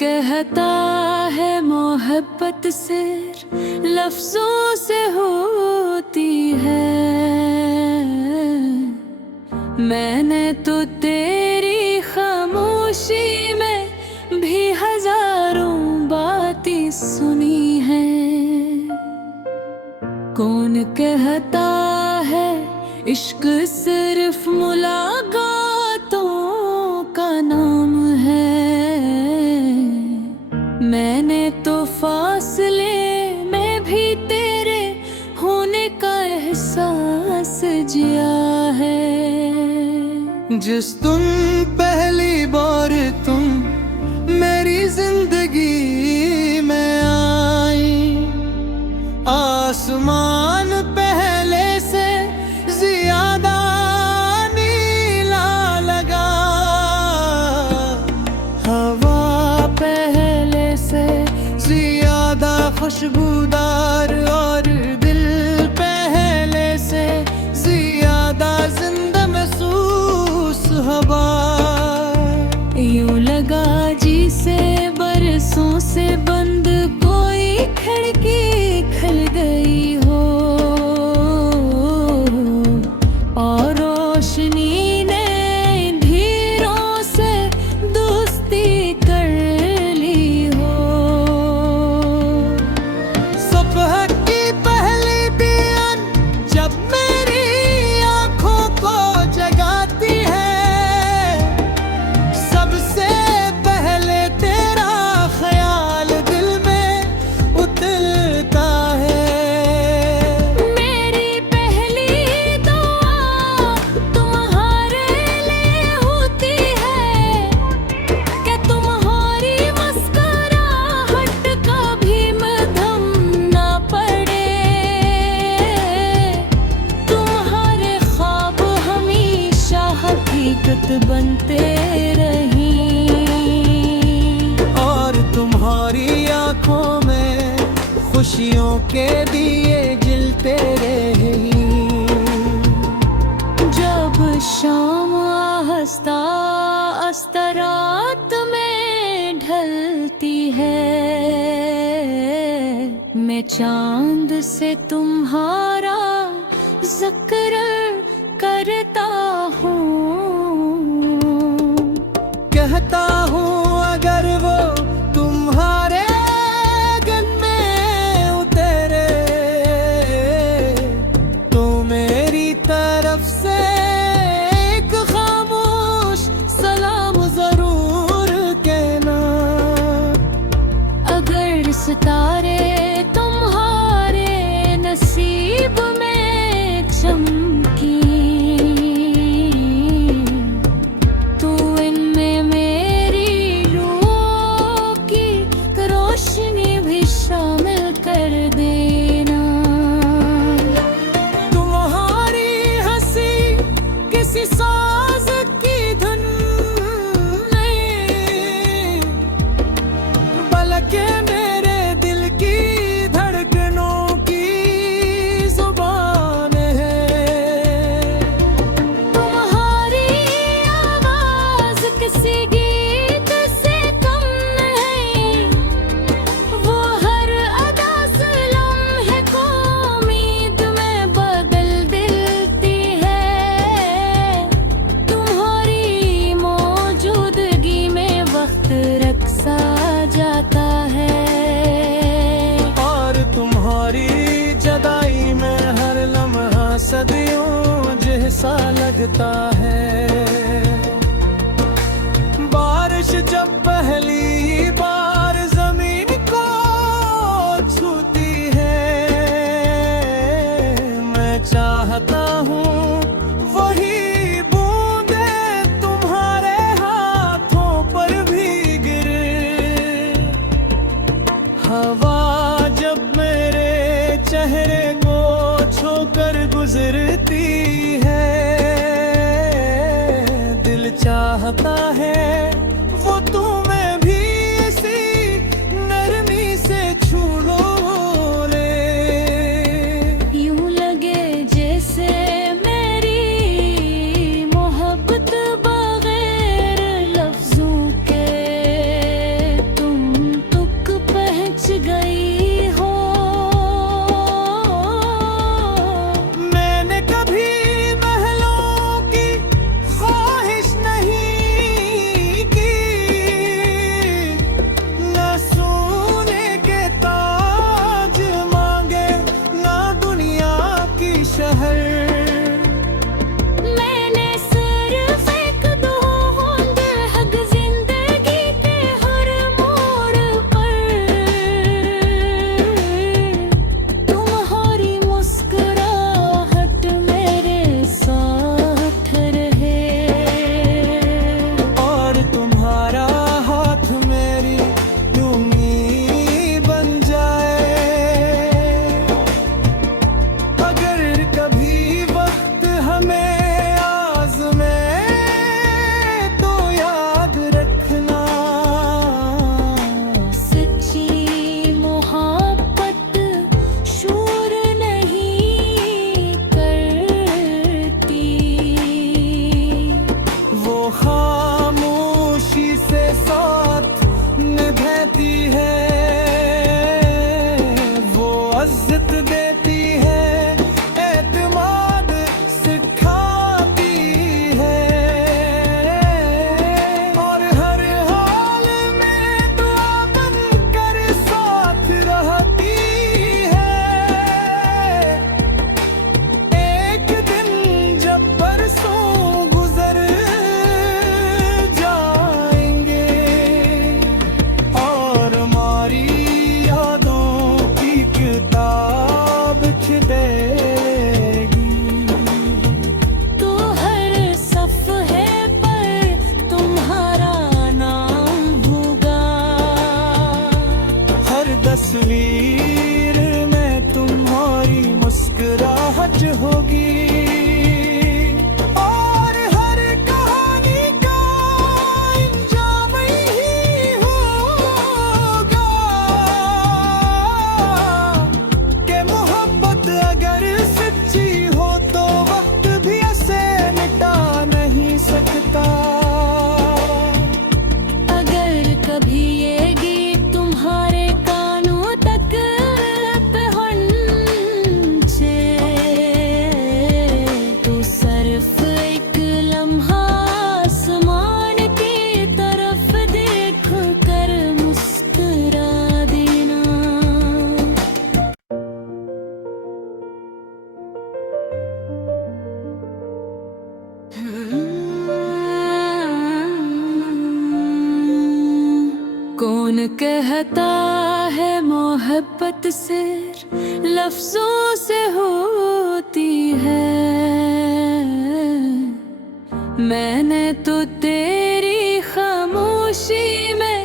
कहता है मोहब्बत सिर्फ लफ्जों से होती है। मैंने तो तेरी खामोशी में भी हजारों बातें सुनी हैं। कौन कहता है इश्क सिर्फ मुलाकातों का नाम है। मैंने तो फासले में भी तेरे होने का एहसास जिया है। जिस दिन पहली बार तुम मेरी जिंदगी में आई, आसमान पहले से ज्यादा नीला लगा, हवा पहले से ज्यादा खुशबूदार और दिल पहले से ज्यादा जिंदा महसूस हवा। यूं लगा जिसे बरसों से बंद कोई खिड़की खुल गई हो, और रोशनी ने अंधेरों से दोस्ती कर ली हो। सुबह की पहली किरण जब मेरी आंखों को जगाती है, सबसे पहले तेरा ख्याल दिल में उतरता है। मेरी पहली दुआ तुम्हारे लिए होती है कि तुम्हारी मुस्कुराहट कभी मध्यम ना पड़े। तुम्हारे ख्वाब हमेशा हकीकत बनते रहीं, और तुम्हारी आंखों में खुशियों के दिए जलते रहे। जब शाम आहिस्ता आहिस्ता रात में ढलती है, मैं चांद से तुम्हारा जिक्र करता हूँ। कहता हूँ अगर वो तुम्हारे गन में उतरे, तो मेरी तरफ से एक खामोश सलाम जरूर कहना। अगर सितारे तुम्हारे नसीब में चमकी, तो इनमें मेरी रूह की रोशनी भी शामिल कर देना। तुम्हारी हंसी किसी साज की धुन नहीं, बल्कि मेरे दिल की धड़कनों की जुबान है। तुम्हारी आवाज किसी गीत से कम नहीं, वो हर अदा से लम्हे को उम्मीद में बदल देती है। तुम्हारी मौजूदगी में वक्त रक्सा जाता है, और तुम्हारी जदाई में हर लम्हा सदियों जैसा लगता है। बारिश जब पहली बार जमीन को छूती है, मैं चाहता हूँ वही बूंदे तुम्हारे हाथों पर भी गिरे। हवा जब मेरे चेहरे को छूकर गुजरती है, इज्जत देती है, एतमाद सिखाती है, और हर हाल में दुआ बनकर साथ रहती है। एक दिन जब बरसों गुजर जाएंगे और हमारी यादों की किताब छिपेगी, तो हर सफ़हे पर तुम्हारा नाम होगा, हर तस्वीर में तुम्हारी मुस्कुराहट होगी, और हर कहानी का अंजाम यही होगा कि मोहब्बत अगर सच्ची हो तो वक्त भी ऐसे मिटा नहीं सकता। अगर कभी ये गीत तुम्हारे कानों तक पहुँचे, तो सिर्फ एक लम्हा आसमान की तरफ देख कर मुस्कुरा देना। कौन कहता है मोहब्बत सिर्फ लफ्जों से होती है, मैंने तो तेरी खामोशी में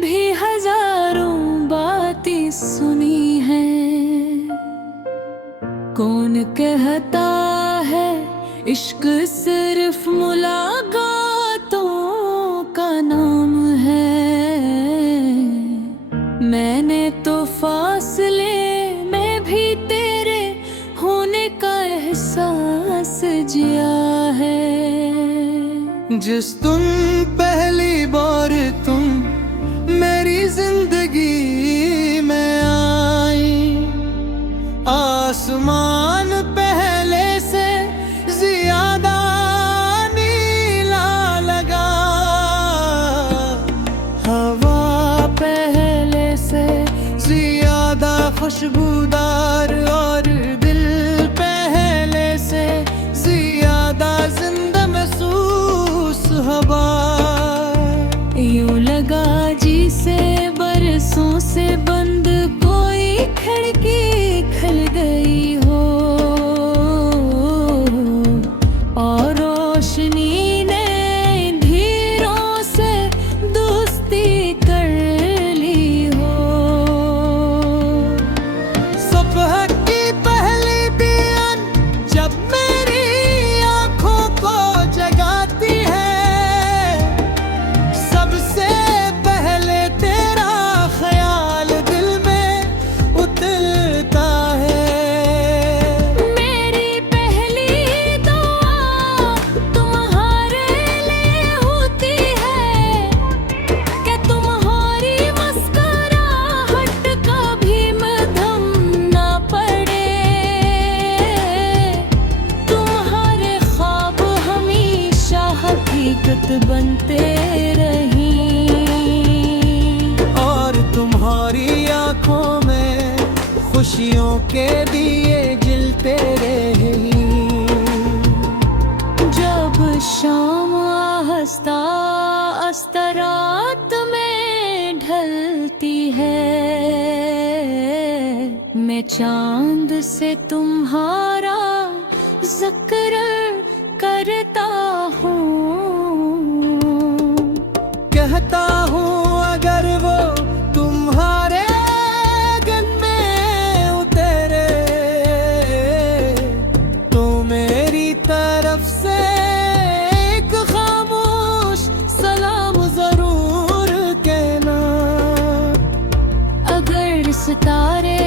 भी हजारों बातें सुनी हैं। कौन कहता है इश्क सिर्फ मुलाकातों का नाम है, मैंने तो फासले में भी तेरे होने का एहसास जिया है। जिस दिन पहली बार तुम मेरी जिंदगी में आई, आसमान पहले से ज्यादा नीला लगा, हवा पहले से ज्यादा खुशबूदार, और दिल पहले से ज्यादा जिंदा महसूस हवा। यूं लगा जिसे बरसों से बंद कोई खिड़की खुल गई हो, और रोशनी ने धीरों से दोस्ती कर ली हो। सुबह की पहली बीन जब मेरी आंखों को जगाती है, सबसे पहले तेरा ख्याल दिल में उतरता है। मेरी पहली दुआ तुम्हारे लिए होती है कि तुम्हारी मुस्कुराहट कभी मध्यम ना पड़े, तुम्हारे ख्वाब हमेशा हकीकत बनते रहीं, और तुम्हारी आंखों में खुशियों के दिए जलते रहे। जब शाम आहिस्ता आहिस्ता रात में ढलती है, मैं चांद से तुम्हारा जिक्र करता हूँ, कहता हूँ अगर वो तुम्हारे गन में उतरे, तो मेरी तरफ से एक खामोश सलाम जरूर कहना। अगर सितारे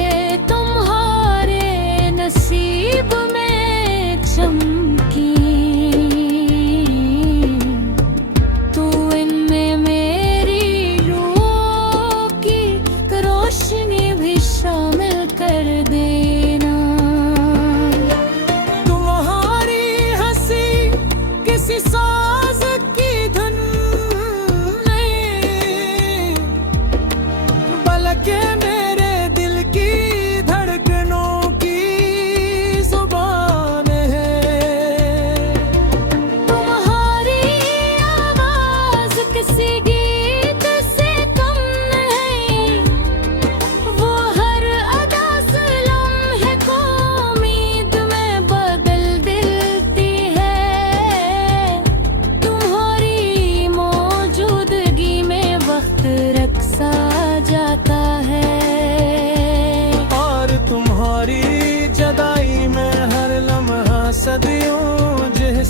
तुम्हारे नसीब में चमकी, तो इनमें मेरी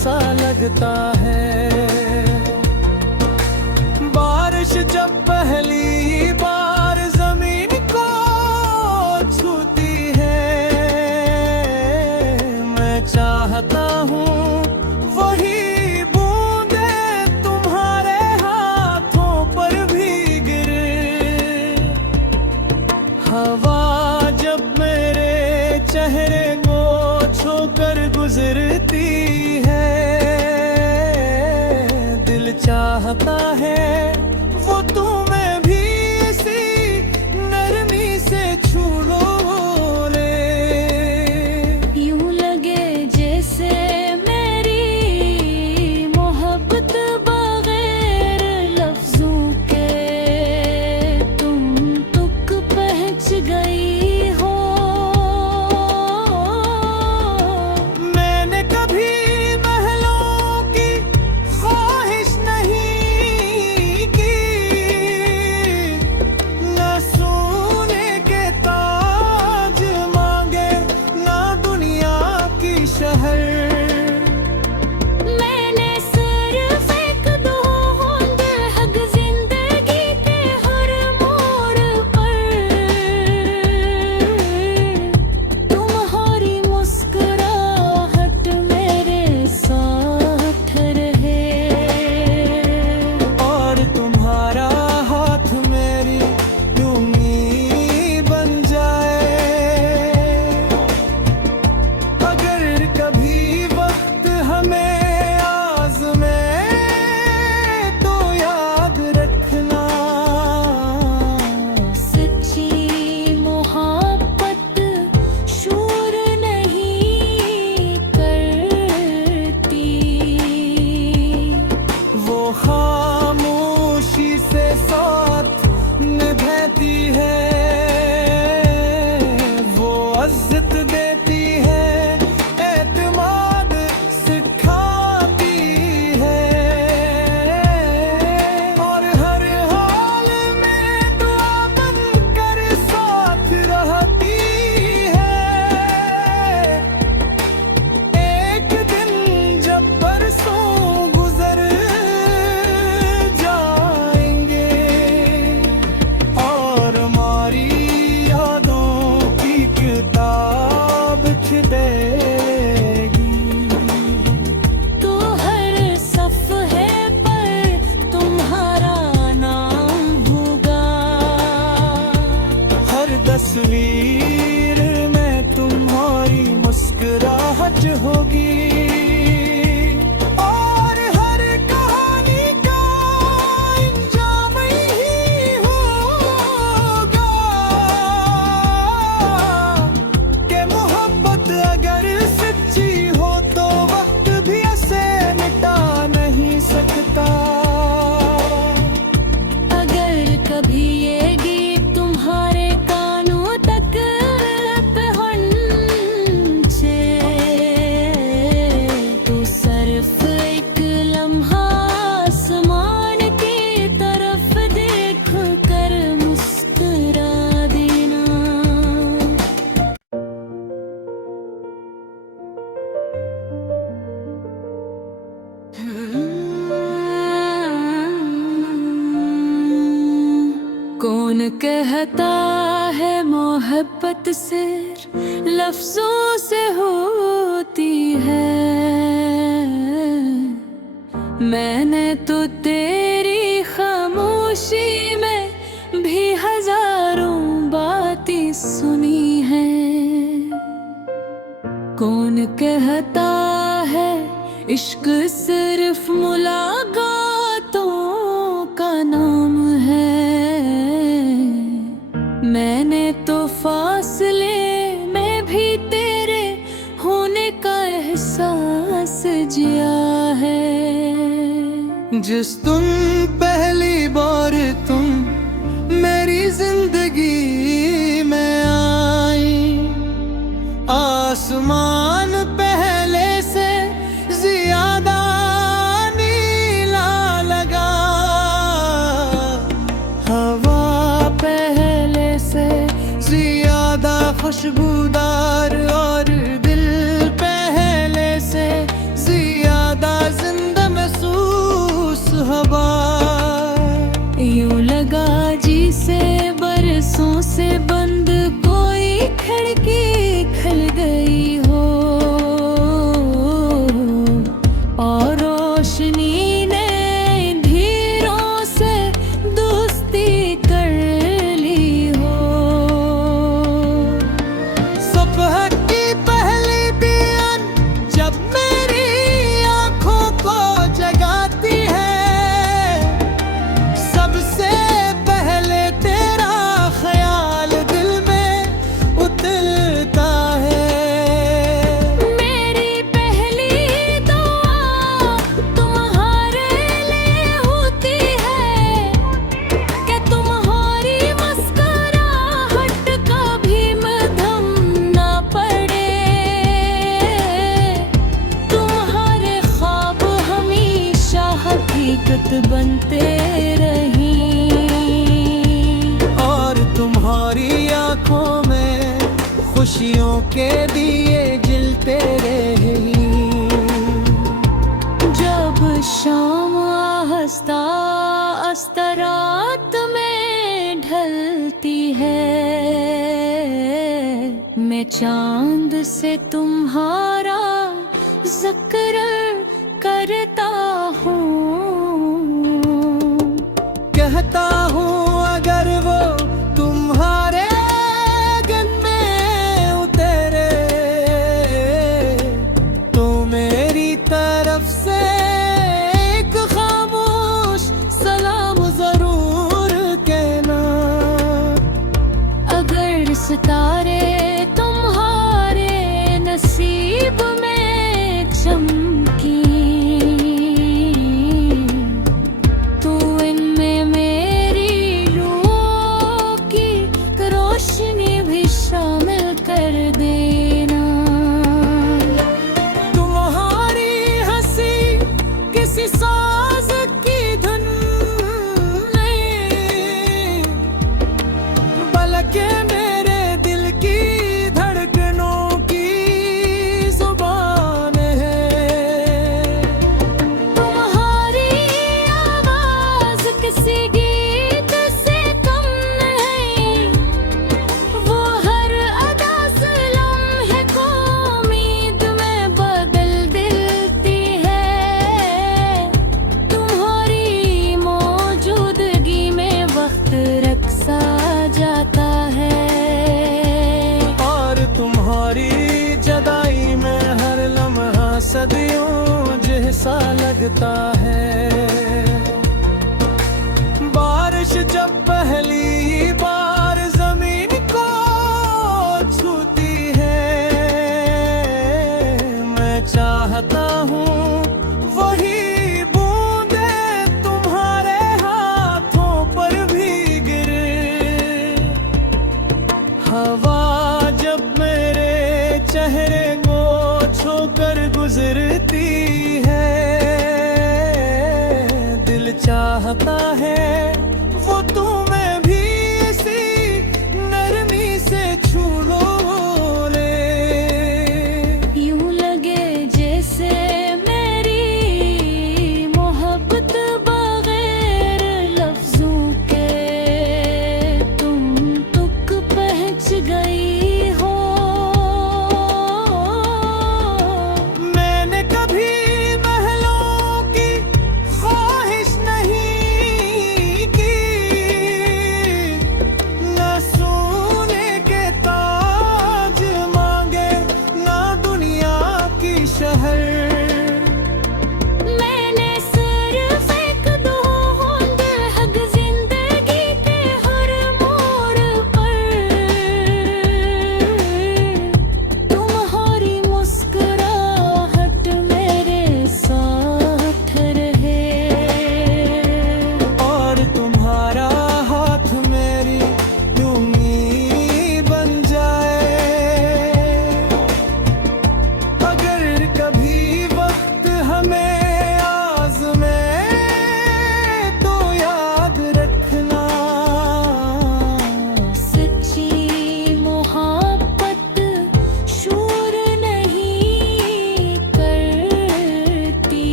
सा लगता है। बारिश जब पहली बार जमीन को छूती है, मैं चाहता हूँ वही बूंदे तुम्हारे हाथों पर भी गिरे। हवा जब मेरे चेहरे को छूकर गुजरती है, दिल चाहता है वो तुम्हें भी इसी नरमी से छू ले। यूं लगे जैसे मेरी मोहब्बत बगैर लफ्जों के तुम तुक पहुंच गई हो। मैंने कभी महलों की ख्वाहिश नहीं की, न सोने के ताज मांगे ना दुनिया की शहर। मैंने सिर्फ एक धुंध हक जिंदगी के हर मोड़ पर तुम्हारी मुस्कुराहट मेरे साथ रहे। और तुम्हारा हाथ मेरी यूं बन जाए। अगर कभी वक्त हमें आज़मे तो याद रखना। सच्ची मोहब्बत शोर नहीं करती, वो खामोशी से साथ निभाती है, वो इज्जत देती है, एतमाद सिखाती है, और हर हाल में दुआ बनकर साथ रहती है। एक दिन जब बरसों गुजर जाएंगे और हमारी यादों की किताब छिपेगी, तो हर सफ़हे पर तुम्हारा नाम होगा। हर तस्वीर में तुम्हारी मुस्कुराहट होगी, और हर कहानी का अंजाम ही होगा कि मोहब्बत अगर सच्ची हो तो वक्त भी ऐसे मिटा नहीं सकता। अगर कभी ये गीत तुम्हारे कानों तक पहुंचे तो सिर्फ एक लम्हा आसमान की तरफ देख कर मुस्कुरा देना। कौन कहता है मोहब्बत सिर्फ लफ्जों से होती है। मैंने तो तेरी खामोशी में भी हजारों बातें सुनी हैं। कौन कहता है इश्क सिर्फ मुलाकातों का नाम है। मैंने तो फासले में भी तेरे होने का एहसास जिया है। जिस दिन पहली बार तुम मेरी जिंदगी में आई, आसमान पहले से ज्यादा नीला लगा, हवा पहले से ज्यादा खुशबूदार और दिल पहले से ज्यादा खिड़की खुल गई हो और रोशनी ने अंधेरों से दोस्ती कर ली हो। सुबह की पहली बियान जब मेरी आंखों को जगाती है, सबसे पहले तेरा ख्याल दिल में उतरता है। मेरी पहली दुआ तुम्हारे लिए होती है कि तुम्हारी मुस्कुराहट कभी मध्यम ना पड़े, तुम्हारे ख्वाब हमेशा हकीकत बनते रहीं और तुम्हारी आंखों में खुशियों के दिए जलते रहे। जब शाम आहिस्ता आहिस्ता रात में ढलती है, मैं चांद से तुम्हारा जिक्र करता हूँ। कहता हूँ अगर वो तुम्हारे गन में उतरे तो मेरी तरफ से एक खामोश सलाम जरूर कहना। अगर सितारे तुम्हारे नसीब में चमकी तो इनमें मेरी रूह की रोशनी भी शामिल कर देना। तुम्हारी हंसी किसी साज की धुन नहीं, बल्कि मेरे दिल की धड़कनों की जुबान है। तुम्हारी आवाज किसी गीत से कम नहीं, वो हर अदा से लम्हे को उम्मीद में बदल देती है। तुम्हारी मौजूदगी में वक्त रक्सा जाता है और तुम्हारी जदाई में हर लम्हा सदियों जैसा लगता है। बारिश जब पहली बार जमीन को छूती है, मैं चाहता हूँ वही बूंदे तुम्हारे हाथों पर भी गिरे। हवा जब मेरे चेहरे को छूकर गुजरती है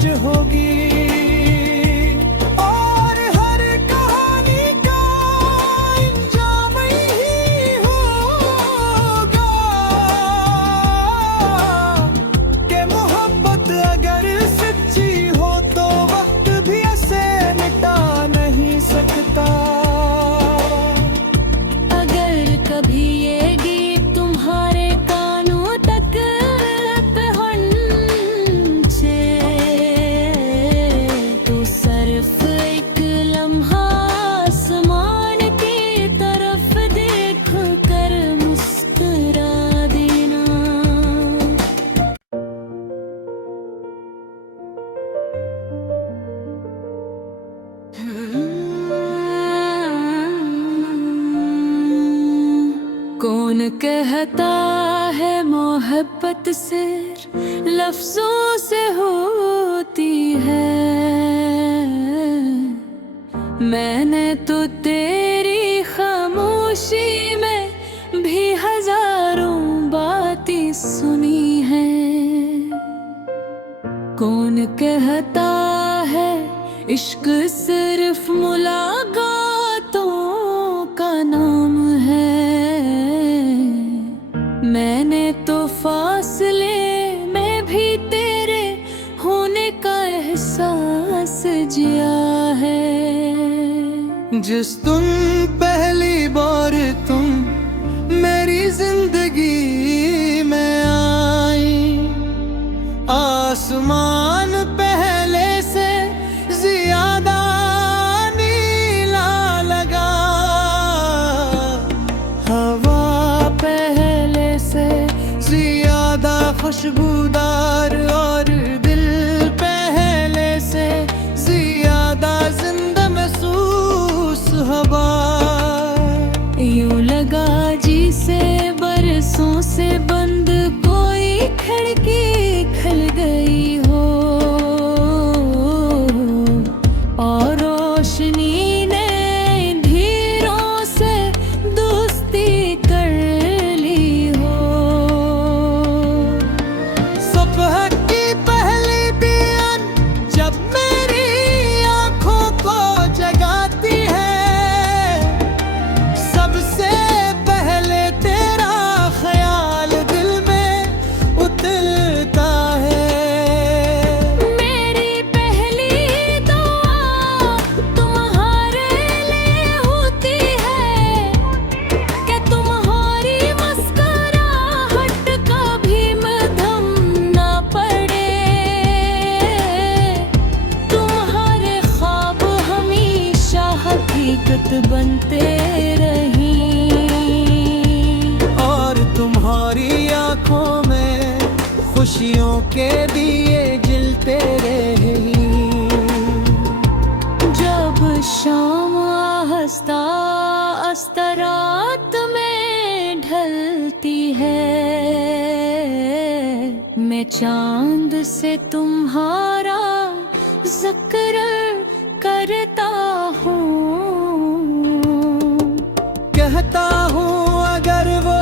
सच होगी और हर कहानी का अंजाम ही होगा कि मोहब्बत अगर सच्ची हो तो वक्त भी ऐसे मिटा नहीं सकता। अगर कभी ये गीत तुम्हारे कानों तक पहुंचे तो सिर्फ एक लम्हा आसमान की तरफ देख कर मुस्कुरा देना। कौन कहता है मोहब्बत सिर्फ लफ्जों से होती है। मैंने तो तेरी खामोशी में भी हजारों बातें सुनी हैं। कौन कहता है इश्क सिर्फ मुलाकातों का नाम है। मैंने तो फासले में भी तेरे होने का एहसास जिया है। जिस दिन पहली बार तुम मेरी जिंदगी में आई, आसमान पहले से ज्यादा नीला लगा, हवा पहले से ज्यादा खुशबूदार और दिल पहले से ज्यादा जिंदा महसूस हवा। यूं लगा जिसे बरसों से बंद कोई खिड़की खुल गई हो और रोशनी ने धीरों से दोस्ती कर ली हो। सुबह की पहली बियान जब मेरी आंखों को जगाती है, सबसे पहले तेरा ख्याल दिल में उतरता है। मेरी पहली दुआ तुम्हारे लिए होती है कि तुम्हारी मुस्कुराहट कभी मध्यम ना पड़े। तुम्हारे ख्वाब हमेशा हकीकत बनते रहीं और तुम्हारी आंखों में खुशियों के दिए जलते रहे। जब शाम आहिस्ता आहिस्ता रात में ढलती है, मैं चांद से तुम्हारा जिक्र करता हूँ। कहता हूँ अगर वो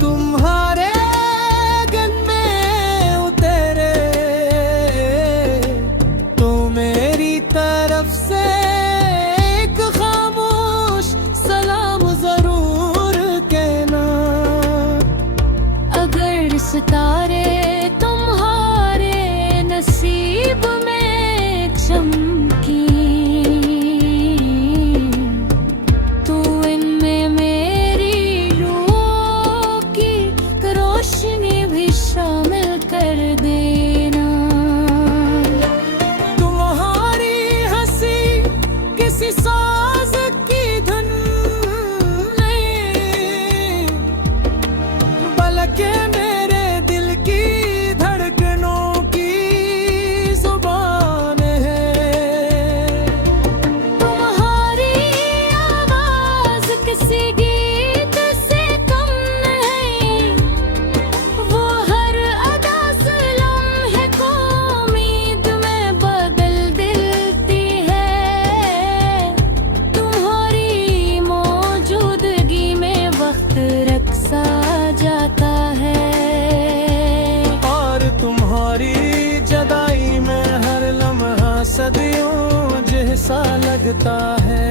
तुम्हारे गन में उतरे तो मेरी तरफ से एक खामोश सलाम जरूर कहना। अगर सितारे तुम्हारे नसीब में चमकी तो इनमें मेरी सा लगता है।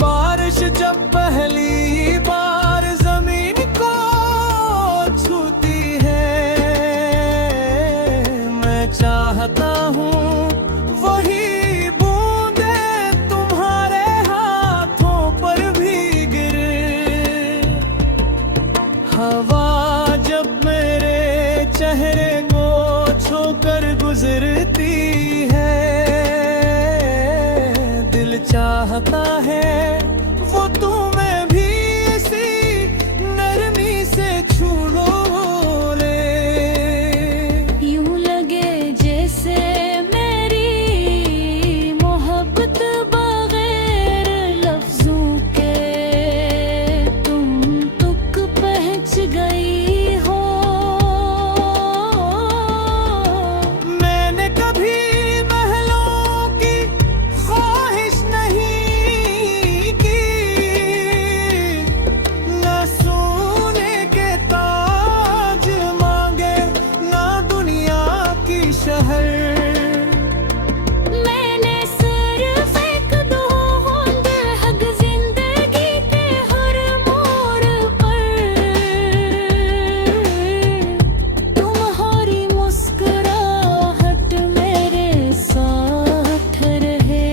बारिश जब पहली बार जमीन को छूती है, मैं चाहता हूँ वही बूंदे तुम्हारे हाथों पर भी गिरे। हवा जब मेरे चेहरे को छूकर गुजरती है, दिल चाहता है वो तुम्हें भी इसी नरमी से छू ले। यूं लगे जैसे मेरी मोहब्बत बगैर लफ्जों के तुम तुक पहुंच गई हो। मैंने कभी महलों की ख्वाहिश नहीं की, न सोने के ताज मांगे ना दुनिया की शहर। मैंने सिर्फ एक धुंध हक जिंदगी के हर मोड़ पर तुम्हारी मुस्कुराहट मेरे साथ रहे।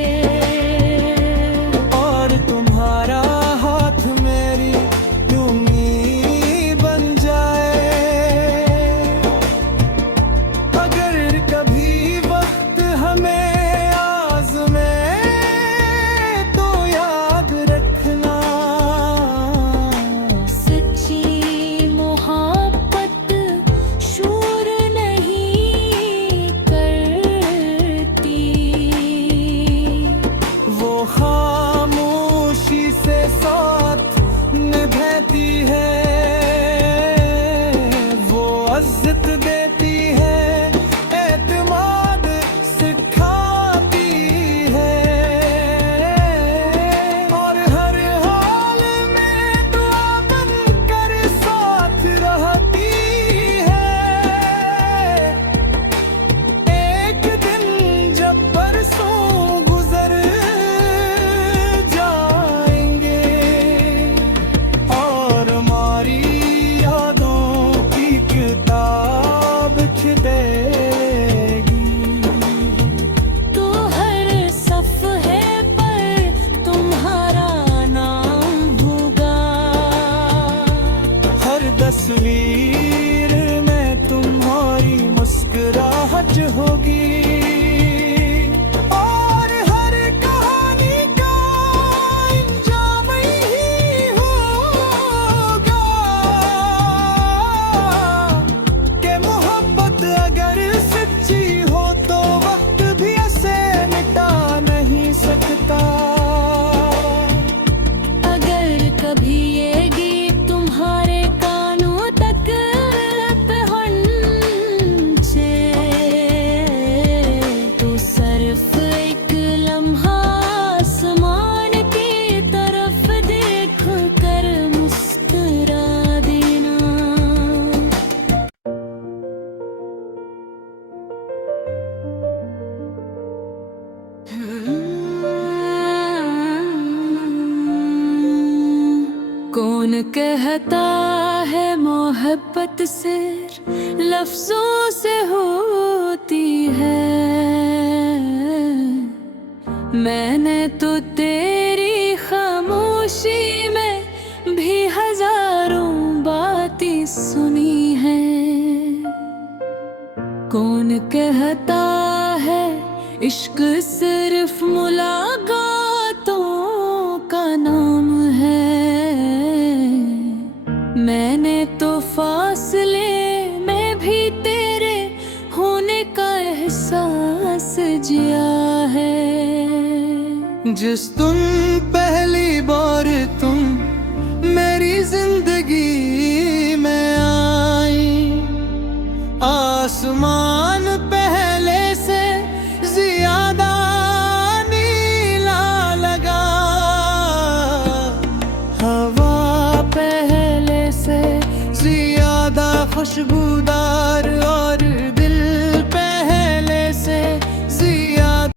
और तुम्हारा हाथ मेरी यूं बन जाए। अगर कभी वक्त हमें आज़मे तो याद रखना। सच्ची मोहब्बत शोर नहीं करती, वो खामोशी से साथ निभाती है, वो इज्जत देती है, एतमाद सिखाती है। और हर हाल में दुआ बनकर साथ रहती है। एक दिन जब बरसों गुजर जाएंगे और हमारी यादों की किताब छिपेगी, तो हर सफ़हे पर तुम्हारा नाम होगा। हर तस्वीर में तुम्हारी मुस्कुराहट होगी। और हर कहानी का अंजाम यही होगा कि मोहब्बत अगर सच्ची हो तो वक्त भी ऐसे मिटा नहीं सकता। अगर कभी ये गीत तुम्हारे कानों तक पहुंचे तो सिर्फ एक लम्हा आसमान की तरफ देख कर मुस्कुरा देना। कौन कहता है मोहब्बत सिर्फ लफ्जों से होती है। मैंने तो तेरी खामोशी में भी हजारों बातें सुनी हैं। कौन कहता है इश्क सिर्फ मुलाकातों का नाम है। मैंने तो फासले में भी तेरे होने का एहसास जिया है। जिस दिन पहली बार तुम मेरी जिंदगी में आई, आसमान पहले से ज्यादा नीला लगा। हवा पहले से ज्यादा खुशबूदार और